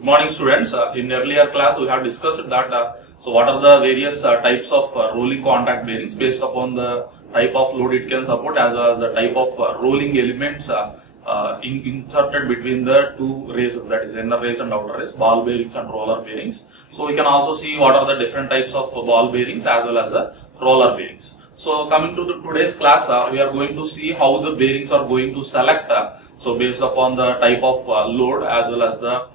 Good morning, students. In earlier class, we have discussed that. So, what are the various types of rolling contact bearings based upon the type of load it can support, as well as the type of rolling elements inserted between the two races, that is inner race and outer race, ball bearings and roller bearings. So, we can also see what are the different types of ball bearings as well as the roller bearings. So, coming to today's class, we are going to see how the bearings are going to select. So, based upon the type of load as well as the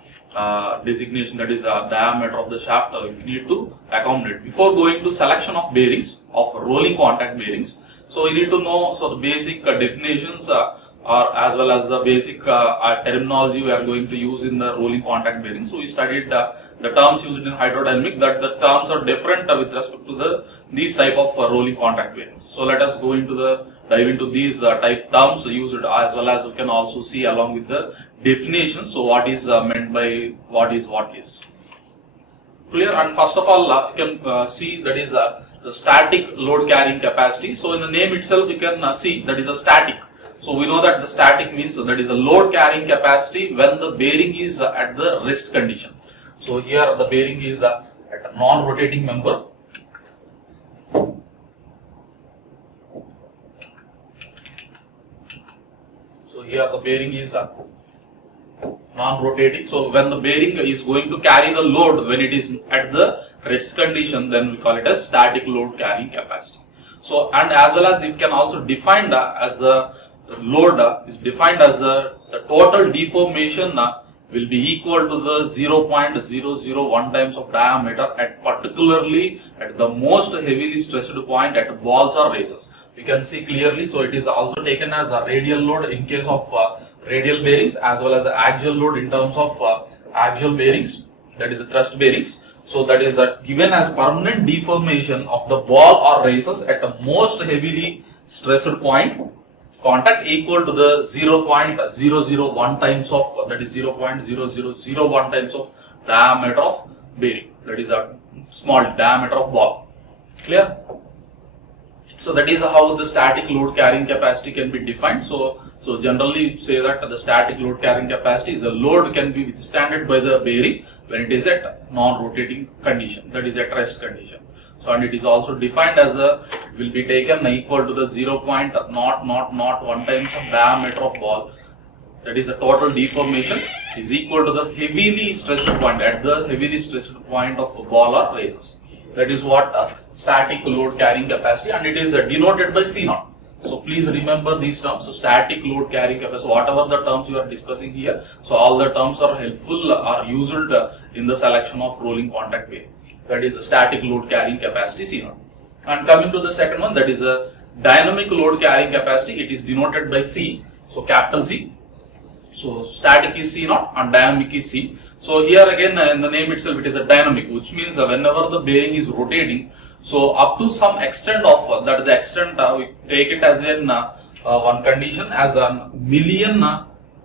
designation, that is diameter of the shaft, we need to accommodate before going to selection of bearings, of rolling contact bearings. So we need to know the basic definitions or as well as the basic terminology we are going to use in the rolling contact bearings. So we studied the terms used in hydrodynamic, that the terms are different with respect to these type of rolling contact bearings. So let us go into dive into these type terms used, as well as we can also see along with the definitions. So what is meant by what is. Clear? And first of all, you can see that is the static load carrying capacity. So in the name itself, you can see that is a static. So we know that the static means that is a load carrying capacity when the bearing is at the rest condition. So here the bearing is at a non-rotating member. So here the bearing is non-rotating. So when the bearing is going to carry the load when it is at the rest condition, then we call it as static load carrying capacity. So, and as well as it can also defined as the load is defined as the total deformation will be equal to the 0.001 times of diameter at particularly at the most heavily stressed point at balls or races. You can see clearly. So it is also taken as a radial load in case of radial bearings, as well as the axial load in terms of axial bearings, that is the thrust bearings. So that is given as permanent deformation of the ball or races at the most heavily stressed point contact equal to the 0.001 times of, that is 0.0001 times of diameter of bearing, that is a small diameter of ball. Clear? So that is how the static load carrying capacity can be defined. So generally say that the static load carrying capacity is a load can be withstanded by the bearing when it is at non-rotating condition, that is at rest condition. So and it is also defined as it will be taken equal to the 0.0001 times of diameter of ball, that is the total deformation is equal to the heavily stressed point at the heavily stressed point of a ball or races. That is what static load carrying capacity, and it is denoted by C0. So please remember these terms. So static load carrying capacity, whatever the terms you are discussing here, so all the terms are helpful, are used in the selection of rolling contact bearing. That is a static load carrying capacity C0. And coming to the second one, that is a dynamic load carrying capacity. It is denoted by C. So capital C. So static is C0 and dynamic is C. So here again in the name itself it is a dynamic, which means whenever the bearing is rotating, so up to some extent of that, the extent we take it as in one condition as a million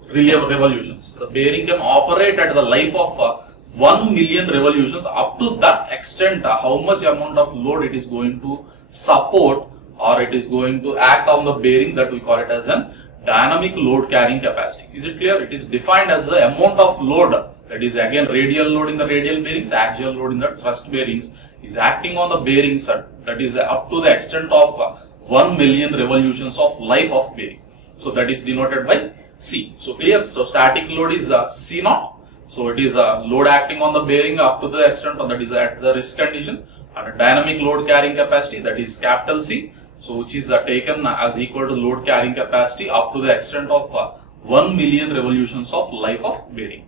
revolutions. The bearing can operate at the life of 1 million revolutions. Up to that extent, how much amount of load it is going to support or it is going to act on the bearing, that we call it as a dynamic load carrying capacity. Is it clear? It is defined as the amount of load, that is again radial load in the radial bearings, axial load in the thrust bearings is acting on the bearings, that is up to the extent of 1 million revolutions of life of bearing. So that is denoted by C. So clear? So static load is C0. So it is a load acting on the bearing up to the extent of, that is at the rest condition, and a dynamic load carrying capacity, that is capital C. So which is taken as equal to load carrying capacity up to the extent of 1 million revolutions of life of bearing.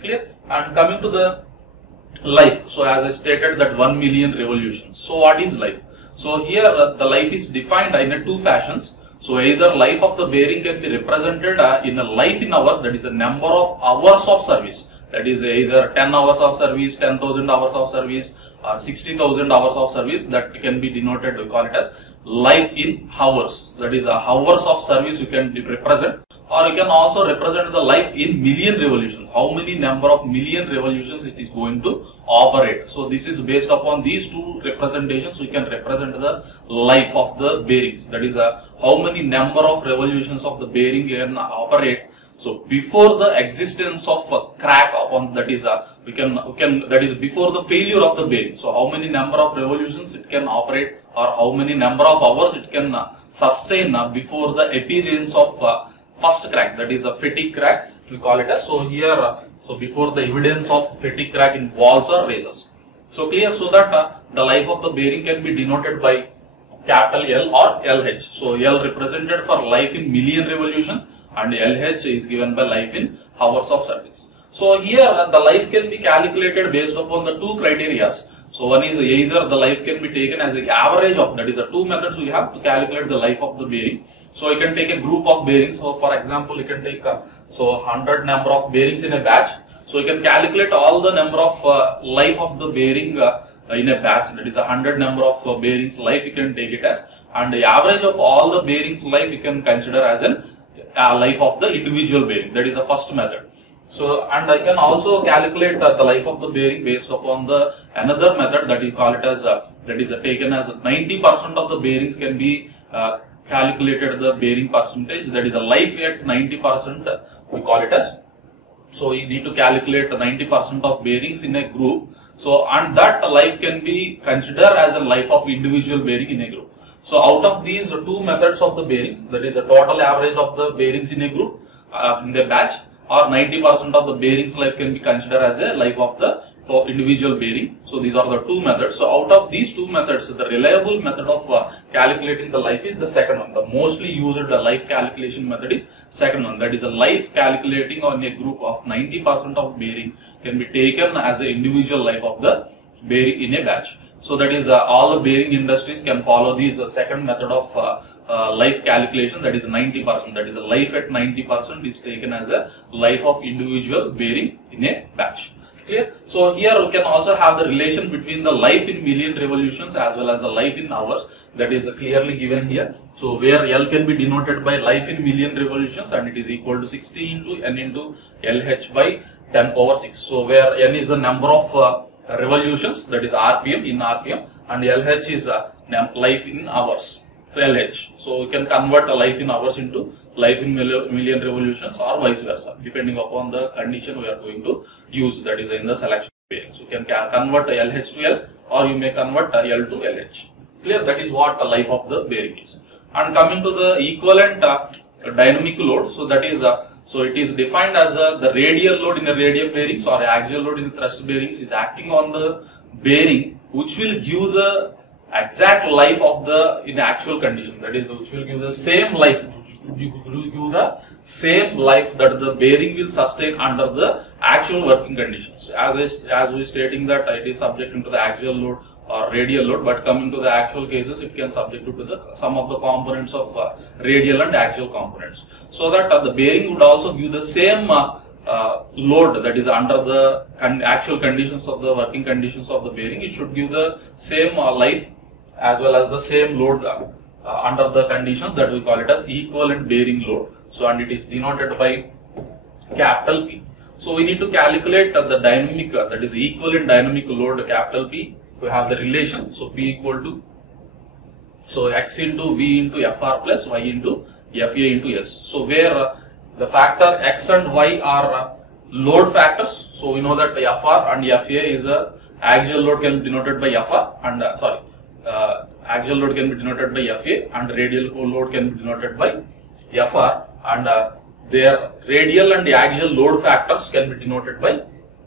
Clear? And coming to the life, so as I stated that 1 million revolutions. So what is life? So here the life is defined in two fashions. So either life of the bearing can be represented in a life in hours, that is the number of hours of service. That is either 10 hours of service, 10,000 hours of service, or 60,000 hours of service. That can be denoted, we call it as life in hours. That is hours of service you can represent, or you can also represent the life in million revolutions. How many number of million revolutions it is going to operate. So this is based upon these two representations. We can represent the life of the bearings. That is how many number of revolutions of the bearing can operate. So before the existence of a crack upon, that is that is before the failure of the bearing. So how many number of revolutions it can operate, or how many number of hours it can sustain before the appearance of first crack, that is a fatigue crack, we call it as. So here, so before the evidence of fatigue crack in valves or racers. So clear, so that the life of the bearing can be denoted by capital L or LH. So L represented for life in million revolutions, and LH is given by life in hours of service. So here the life can be calculated based upon the two criteria. So one is either the life can be taken as an average of, that is the two methods we have to calculate the life of the bearing. So you can take a group of bearings. So for example, you can take 100 number of bearings in a batch. So you can calculate all the number of life of the bearing in a batch, that is 100 number of bearings life you can take it as, and the average of all the bearings life you can consider as an life of the individual bearing. That is the first method. So, and I can also calculate the life of the bearing based upon the another method, that you call it as that is taken as 90% of the bearings can be calculated the bearing percentage, that is a life at 90% we call it as. So you need to calculate 90% of bearings in a group. So, and that life can be considered as a life of individual bearing in a group. So out of these two methods of the bearings, that is a total average of the bearings in a group in the batch, or 90% of the bearings life can be considered as a life of the individual bearing. So these are the two methods. So out of these two methods, the reliable method of calculating the life is the second one. The mostly used life calculation method is second one. That is a life calculating on a group of 90% of bearing can be taken as an individual life of the bearing in a batch. So that is all the bearing industries can follow this second method of life calculation, that is 90%. That is a life at 90% is taken as a life of individual bearing in a batch. Clear? So here we can also have the relation between the life in million revolutions as well as the life in hours, that is clearly given here. So where L can be denoted by life in million revolutions, and it is equal to 60 into N into LH by 10 power 6. So where N is the number of revolutions, that is RPM in RPM, and LH is life in hours. So LH. So we can convert a life in hours into life in million revolutions, or vice versa, depending upon the condition we are going to use, that is in the selection bearings. You can convert LH to L, or you may convert L to LH. Clear? That is what the life of the bearing is. And coming to the equivalent dynamic load, so that is so it is defined as the radial load in the radial bearings or axial load in the thrust bearings is acting on the bearing, which will give the exact life of the in actual condition, that is which will give the same life, give the same life that the bearing will sustain under the actual working conditions. As we stating that it is subject to the axial load or radial load, but coming to the actual cases, it can subject to the some of the components of radial and axial components. So that the bearing would also give the same load, that is under the actual conditions of the working conditions of the bearing. It should give the same life as well as the same load under the conditions, that we call it as equivalent bearing load. So, and it is denoted by capital P. So we need to calculate the dynamic, that is equivalent dynamic load capital P. We have the relation. So P equal to, so X into V into FR plus Y into FA into S. So where the factor X and Y are load factors. So we know that FR and FA is a axial load can be denoted by FR and axial load can be denoted by FA, and radial load can be denoted by FR, and their radial and axial load factors can be denoted by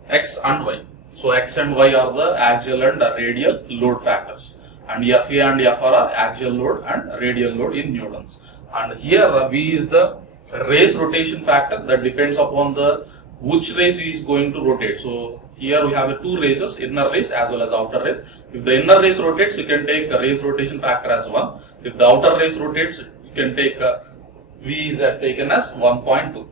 X and Y. So X and Y are the axial and radial load factors, and FA and FR are axial load and radial load in newtons. And here V is the race rotation factor that depends upon the which race is going to rotate. So here we have two races, inner race as well as outer race. If the inner race rotates, we can take the race rotation factor as 1. If the outer race rotates, you can take V is taken as 1.2.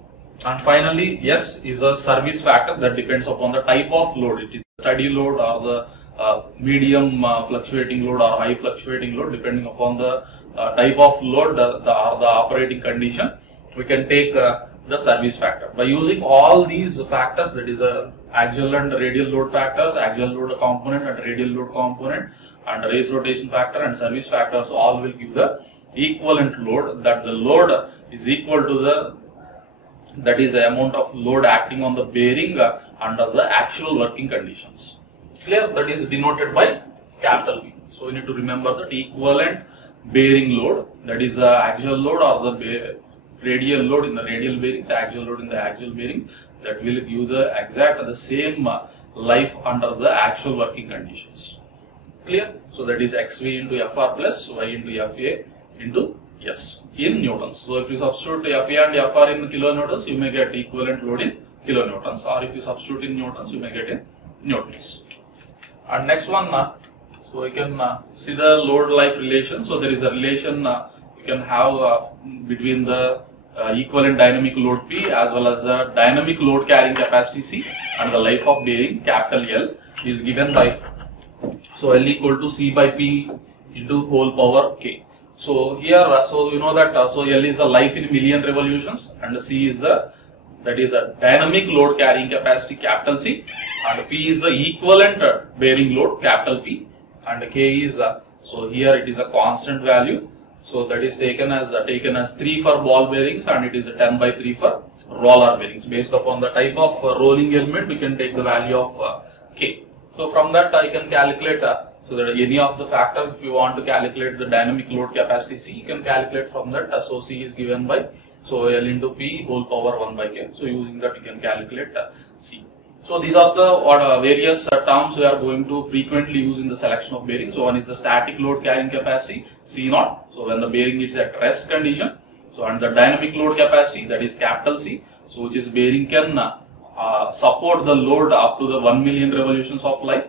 And finally, S is a service factor that depends upon the type of load. It is steady load or the medium fluctuating load or high fluctuating load, depending upon the type of load or the operating condition. We can take the service factor. By using all these factors, that is axial and radial load factors, axial load component and radial load component, and race rotation factor and service factors, all will give the equivalent load, that the load is equal to the that is the amount of load acting on the bearing under the actual working conditions. Clear? That is denoted by capital P. So we need to remember that equivalent bearing load, that is the axial load or the radial load in the radial bearings, axial load in the axial bearing, that will give the same life under the actual working conditions. Clear? So that is XV into FR plus Y into FA into S in newtons. So if you substitute FA and FR in kilonewtons, you may get equivalent load in kilonewtons, or if you substitute in newtons, you may get in newtons. And next one, so we can see the load life relation. So there is a relation you can have between the equivalent dynamic load P as well as the dynamic load carrying capacity C, and the life of bearing capital L is given by, so L equal to C by P into whole power K. So here, so you know that so L is the life in million revolutions, and C is the, that is a dynamic load carrying capacity capital C, and P is the equivalent bearing load capital P, and K is so here it is a constant value. So that is taken as 3 for ball bearings, and it is a 10 by 3 for roller bearings. Based upon the type of rolling element, we can take the value of K. So from that I can calculate so that any of the factor, if you want to calculate the dynamic load capacity C, you can calculate from that. So C is given by, so L into P whole power 1 by K. So using that you can calculate C. So these are the various terms we are going to frequently use in the selection of bearing. So one is the static load carrying capacity C0. So when the bearing is at rest condition. So and the dynamic load capacity, that is capital C. So which is bearing can support the load up to the 1 million revolutions of life,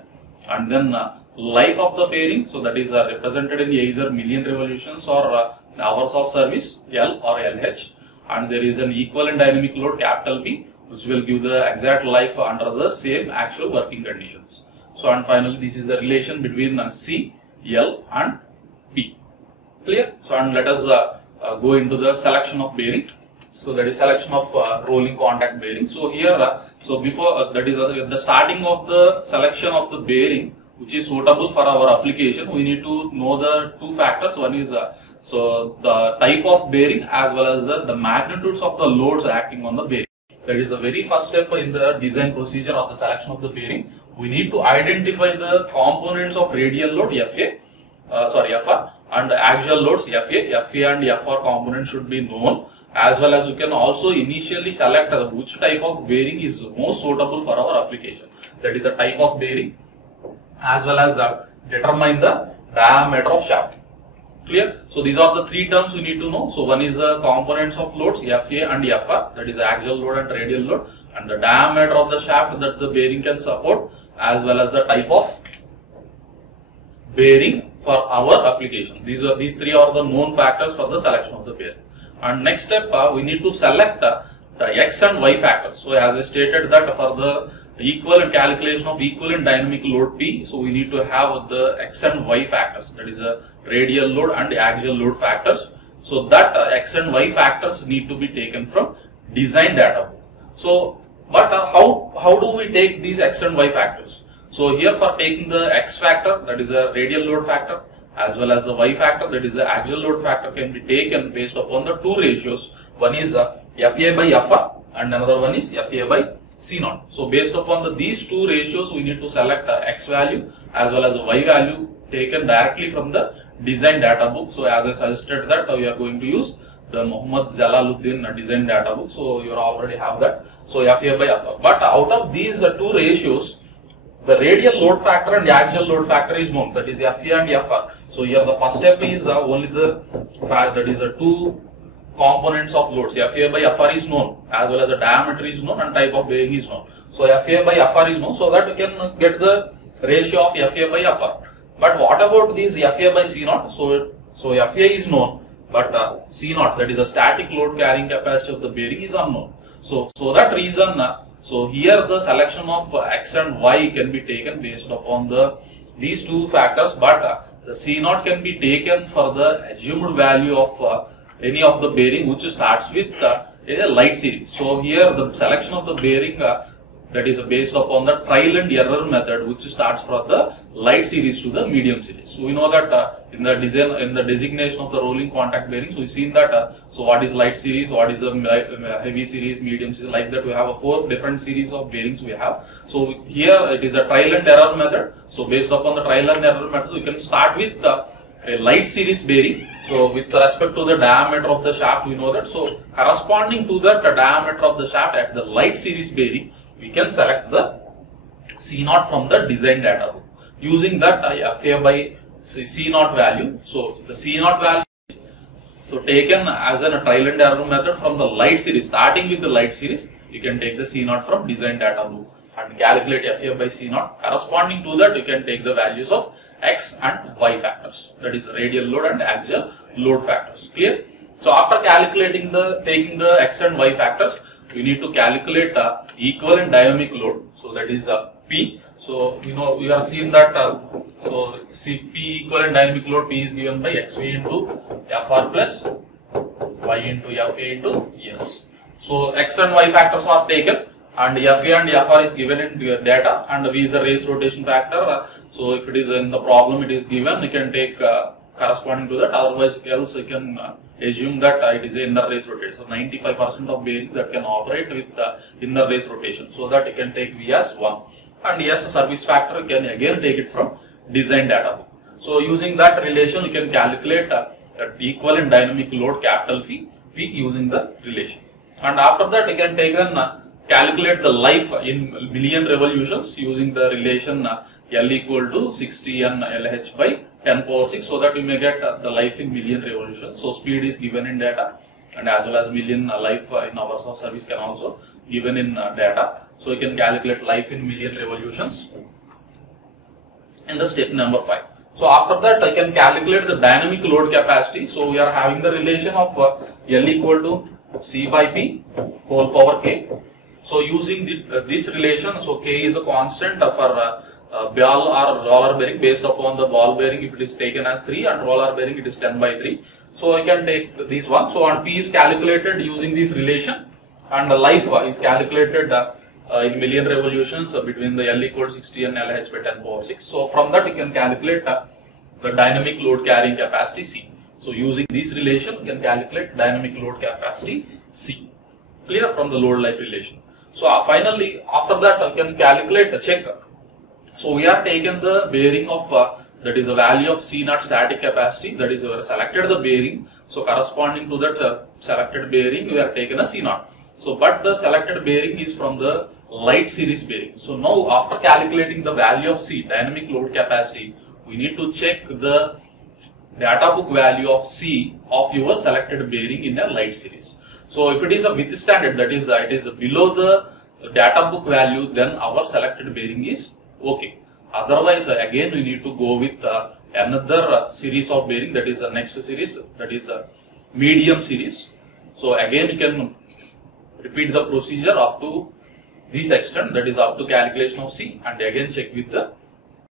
and then life of the bearing, so that is represented in either million revolutions or hours of service, L or LH, and there is an equivalent dynamic load capital P, which will give the exact life under the same actual working conditions. So and finally this is the relation between C, L and P. Clear? So and let us go into the selection of bearing. So that is selection of rolling contact bearing. So here, so before that is the starting of the selection of the bearing which is suitable for our application, we need to know the two factors. One is so the type of bearing as well as the magnitudes of the loads acting on the bearing. That is the very first step in the design procedure of the selection of the bearing. We need to identify the components of radial load FR and axial loads FA and FR components should be known, as well as you can also initially select which type of bearing is most suitable for our application. That is the type of bearing, as well as determine the diameter of shaft. Clear? So these are the three terms you need to know. So one is the components of loads FA and FR, that is axial load and radial load, and the diameter of the shaft that the bearing can support, as well as the type of bearing for our application. These three are the known factors for the selection of the bearing. And next step, we need to select the X and Y factors. So as I stated that for the equivalent calculation of equivalent dynamic load P, so we need to have the X and Y factors, that is a radial load and axial load factors. So that X and Y factors need to be taken from design data book. So but how do we take these X and Y factors? So here for taking the X factor, that is a radial load factor, as well as the Y factor, that is the axial load factor, can be taken based upon the two ratios. One is FA by FR and another one is FA by C0. So based upon these two ratios, we need to select X value as well as Y value taken directly from the design data book. So as I suggested that we are going to use the Muhammad Jalaluddin design data book. So you already have that. So FA by FR. But out of these two ratios, the radial load factor and the axial load factor is known, that is FA and FR. So here the first step is only the fact, that is the two components of loads. FA by FR is known, as well as the diameter is known and type of bearing is known. So FA by FR is known, so that we can get the ratio of FA by FR. But what about these FA by C0? So FA is known, but C0, that is a static load carrying capacity of the bearing, is unknown. So that reason, so here the selection of X and Y can be taken based upon these two factors, but the C0 can be taken for the assumed value of any of the bearing which starts with a light series. So here the selection of the bearing that is based upon the trial and error method, which starts from the light series to the medium series. So we know that in the design, in the designation of the rolling contact bearings, we've seen that so what is light series, what is the heavy series, medium series, like that we have 4 different series of bearings we have. So here it is a trial and error method. So based upon the trial and error method, we can start with a light series bearing. So with respect to the diameter of the shaft, we know that. So corresponding to the diameter of the shaft at the light series bearing, we can select the C0 from the design data book. Using that FA by C0 value. So the C0 value is so taken as a trial and error method from the light series. Starting with the light series, you can take the C0 from design data book and calculate FA by C0. Corresponding to that, you can take the values of X and Y factors, that is radial load and axial load factors. Clear? So after calculating taking the X and Y factors, we need to calculate equivalent dynamic load. So that is P. So we are seeing that so see P equivalent dynamic load, P is given by XV into FR plus Y into FA into S. So X and Y factors are taken, and FA and FR is given in data, and V is the race rotation factor. So if it is in the problem, it is given, you can take corresponding to that. Otherwise, else you can assume that it is inner race rotation. So 95% of bearings that can operate with inner race rotation. So that you can take V as 1. And yes, service factor you can again take it from design data book. So using that relation, you can calculate equivalent dynamic load capital P using the relation. And after that, you can take calculate the life in million revolutions using the relation L equal to 60 N LH by 10 power 6, so that you may get the life in million revolutions. So speed is given in data, and as well as million life in hours of service can also given in data. So you can calculate life in million revolutions in the step number 5. So after that, I can calculate the dynamic load capacity. So we are having the relation of L equal to C by P whole power K. So using this relation, so K is a constant for ball or roller bearing. Based upon the ball bearing, if it is taken as 3, and roller bearing it is 10 by 3. So I can take this one. So and P is calculated using this relation, and the life is calculated in million revolutions between the L equal to 60 and LH by 10 power 6. So from that you can calculate the dynamic load carrying capacity C. So using this relation, you can calculate dynamic load capacity C. Clear from the load life relation. So finally, after that, you can calculate the check. So we are taken the bearing of that is the value of C0 static capacity, that is we selected the bearing. So corresponding to that selected bearing, we are taken a C0. So but the selected bearing is from the light series bearing. So now after calculating the value of C, dynamic load capacity, we need to check the data book value of C of your selected bearing in a light series. So if it is a with standard, that is it is below the data book value, then our selected bearing is okay. Otherwise, again we need to go with another series of bearing, that is the next series, that is a medium series. So again you can repeat the procedure up to this extent, that is up to calculation of C, and again check with the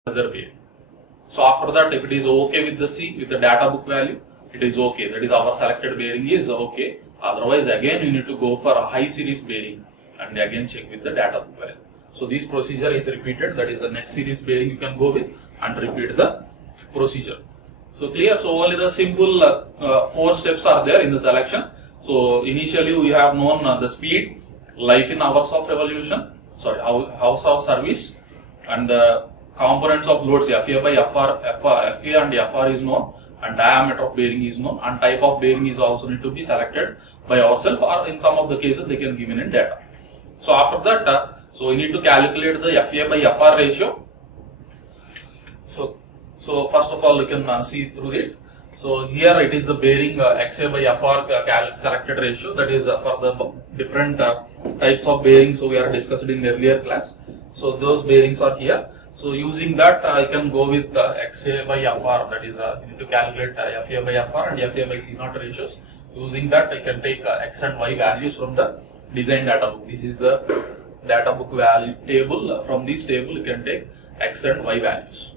other bearing. So after that, if it is okay with the C, with the data book value, it is okay, that is our selected bearing is okay. Otherwise, again you need to go for a high series bearing and again check with the data book value. So this procedure is repeated, that is the next series bearing you can go with and repeat the procedure. So clear? So only the simple 4 steps are there in the selection. So initially we have known the speed, life in hours of revolution, hours of service, and the components of loads FA by FR, FA and FR is known, and diameter of bearing is known, and type of bearing is also need to be selected by ourselves, or in some of the cases they can given in data. So after that, so we need to calculate the FA by FR ratio. So first of all, you can see through it. So here it is the bearing XA by FR selected ratio, that is for the different types of bearings. So we are discussed in earlier class. So those bearings are here. So using that, I can go with XA by FR, that is you need to calculate FA by FR and FA by C0 ratios. Using that, I can take X and Y values from the design data book. This is the data book value table. From this table, you can take X and Y values.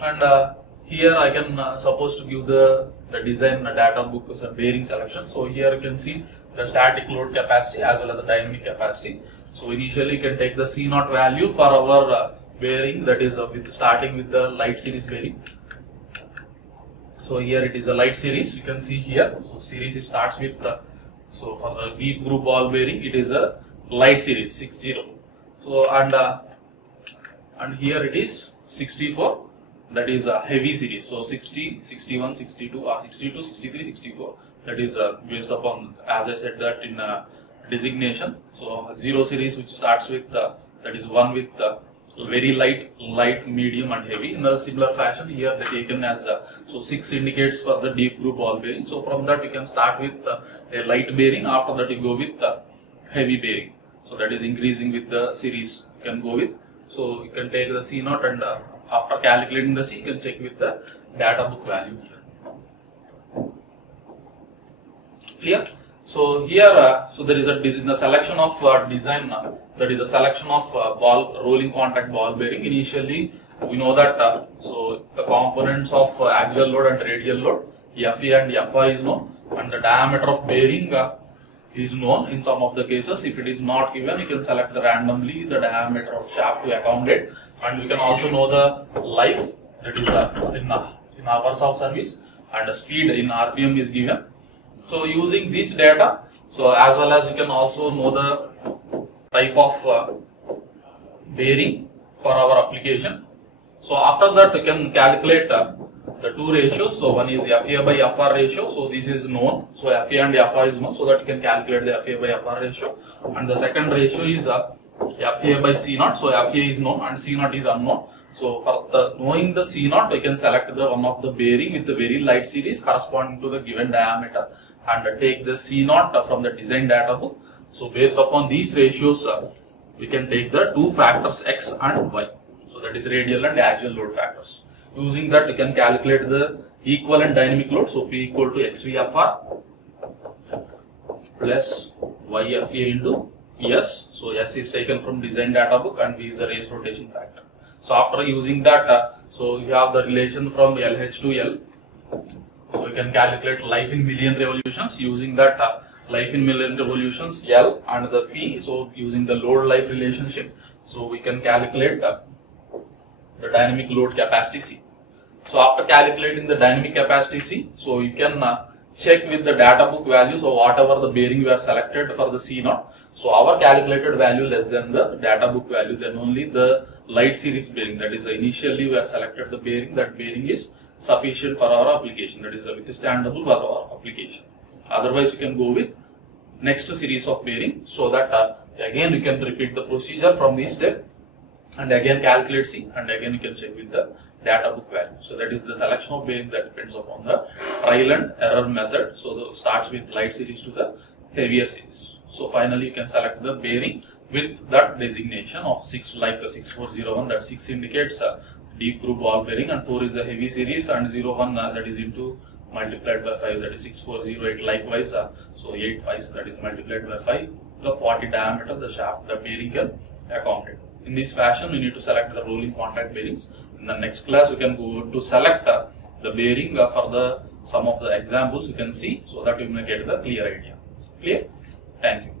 And here I can suppose to give the design data book bearing selection. So here you can see the static load capacity as well as the dynamic capacity. So initially you can take the C0 value for our bearing, that is starting with the light series bearing. So here it is a light series, you can see here. So series it starts with so for the deep groove ball bearing it is a light series 60. So and here it is 64, that is a heavy series. So 60, 61, 62, 62, 63, 64, that is based upon, as I said, that in designation. So 0 series which starts with that is 1 with very light, medium and heavy. In a similar fashion here they taken as so 6 indicates for the deep groove ball bearing. So from that you can start with a light bearing, after that you go with heavy bearing. So that is increasing with the series you can go with. So you can take the C0 and after calculating the C you can check with the data book value here. Clear? So here, so there is in the selection of design, that is the selection of rolling contact ball bearing. Initially, we know that so the components of axial load and radial load, FE and FI is known, and the diameter of bearing is known in some of the cases. If it is not given, you can select randomly the diameter of shaft to accommodate, and we can also know the life, that is in hours of service, and the speed in RPM is given. So using this data, so as well as you can also know the type of bearing for our application. So after that you can calculate the two ratios. So one is FA by FR ratio. So this is known. So FA and FR is known, so that you can calculate the FA by FR ratio. And the second ratio is FA by C0. So FA is known and C0 is unknown. So for knowing the C0, you can select the one of the bearing with the very light series corresponding to the given diameter, and take the C0 from the design data book. So based upon these ratios, we can take the two factors X and Y. So that is radial and axial load factors. Using that, you can calculate the equivalent dynamic load. So P equal to XVFR plus YFA into S. So S is taken from design data book and V is the race rotation factor. So after using that, so you have the relation from LH to L. So you can calculate life in million revolutions. Using that life in million revolutions L and the P. So using the load life relationship, so we can calculate the dynamic load capacity C. So after calculating the dynamic capacity C, so you can check with the data book value. So whatever the bearing we have selected for the C0, so our calculated value less than the data book value, then only the light series bearing, that is initially we have selected the bearing, that bearing is sufficient for our application, that is withstandable for our application. Otherwise you can go with next series of bearing, so that again you can repeat the procedure from this step and again calculate C, and again you can check with the data book value. So that is the selection of bearing that depends upon the trial and error method. So it starts with light series to the heavier series. So finally you can select the bearing with that designation of 6, like the 6401, that 6 indicates deep groove ball bearing, and 4 is the heavy series, and 01 that is into multiplied by 5, that is 6408. Likewise, so 8 5, that is multiplied by 5, the 40 diameter the shaft the bearing can accommodate. In this fashion, we need to select the rolling contact bearings. In the next class, we can go to select the bearing for some of the examples you can see, so that you may get the clear idea. Clear? Thank you.